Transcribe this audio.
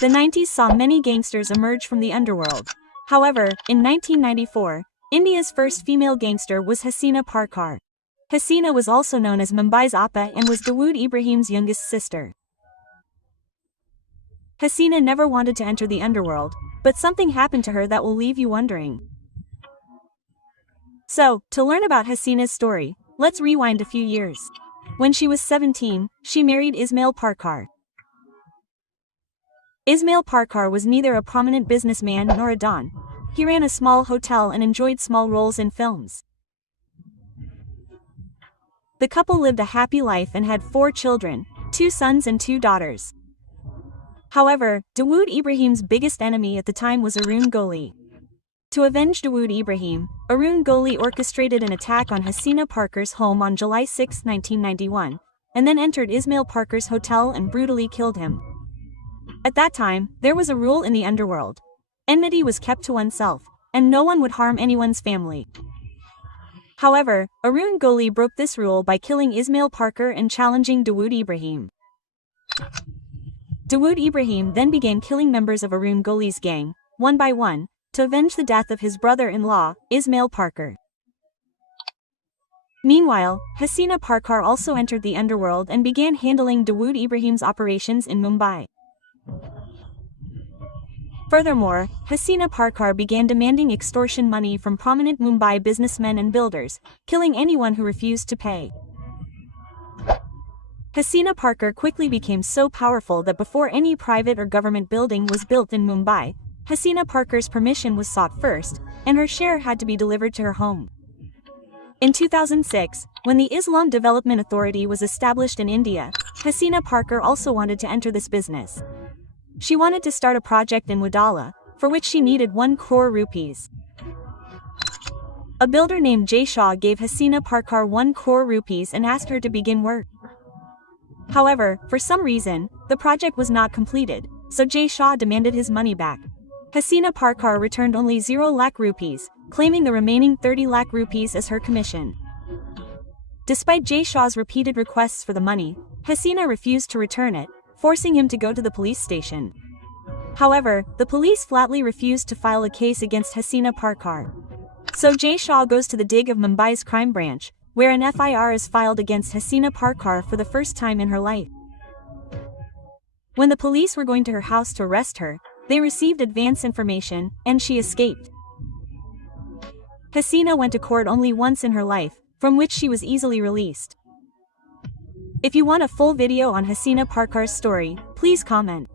The 90s saw many gangsters emerge from the underworld. However, in 1994, India's first female gangster was Haseena Parkar. Haseena was also known as Mumbai's Appa and was Dawood Ibrahim's youngest sister. Haseena never wanted to enter the underworld, but something happened to her that will leave you wondering. So, to learn about Haseena's story, let's rewind a few years. When she was 17, she married Ismail Parkar. Ismail Parkar was neither a prominent businessman nor a don. He ran a small hotel and enjoyed small roles in films. The couple lived a happy life and had 4 children, 2 sons and 2 daughters. However, Dawood Ibrahim's biggest enemy at the time was Arun Goli. To avenge Dawood Ibrahim, Arun Goli orchestrated an attack on Haseena Parkar's home on July 6, 1991, and then entered Ismail Parkar's hotel and brutally killed him. At that time, there was a rule in the underworld. Enmity was kept to oneself, and no one would harm anyone's family. However, Arun Goli broke this rule by killing Ismail Parkar and challenging Dawood Ibrahim. Dawood Ibrahim then began killing members of Arun Goli's gang, one by one, to avenge the death of his brother-in-law, Ismail Parkar. Meanwhile, Haseena Parkar also entered the underworld and began handling Dawood Ibrahim's operations in Mumbai. Furthermore, Haseena Parkar began demanding extortion money from prominent Mumbai businessmen and builders, killing anyone who refused to pay. Haseena Parkar quickly became so powerful that before any private or government building was built in Mumbai, Haseena Parkar's permission was sought first, and her share had to be delivered to her home. In 2006, when the Islam Development Authority was established in India, Haseena Parkar also wanted to enter this business. She wanted to start a project in Wadala, for which she needed 1 crore rupees. A builder named Jay Shah gave Haseena Parkar 1 crore rupees and asked her to begin work. However, for some reason, the project was not completed, so Jay Shah demanded his money back. Haseena Parkar returned only 0 lakh rupees, claiming the remaining 30 lakh rupees as her commission. Despite Jay Shah's repeated requests for the money, Haseena refused to return it, forcing him to go to the police station. However, the police flatly refused to file a case against Haseena Parkar. So Jay Shah goes to the dig of Mumbai's crime branch, where an FIR is filed against Haseena Parkar for the first time in her life. When the police were going to her house to arrest her, they received advance information, and she escaped. Haseena went to court only once in her life, from which she was easily released. If you want a full video on Haseena Parkar's story, please comment.